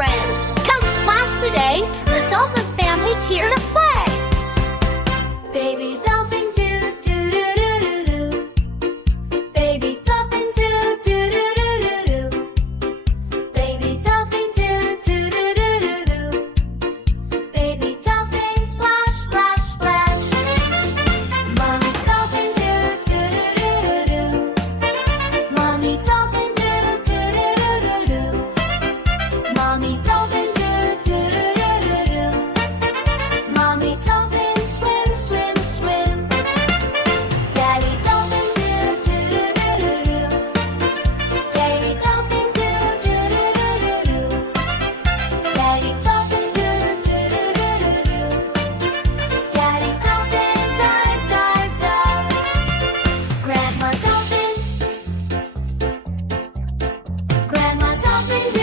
friends. Come splash today. The dolphin family's here to play. Baby dolphin do do do do do do. Baby dolphin do do do do do do. Baby dolphin do do do do do do. Baby dolphin splash splash splash. Mommy dolphin do do do do do do. Mommy dolphin do do do do do do. Mommy dolphin do do do do do do. Mommy dolphin swim swim swim. Daddy dolphin do do do do do do. Daddy dolphin do do do do do do. Daddy dolphin do do do do do do. Daddy dolphin dive dive dive. Grandma dolphin. Grandma dolphin do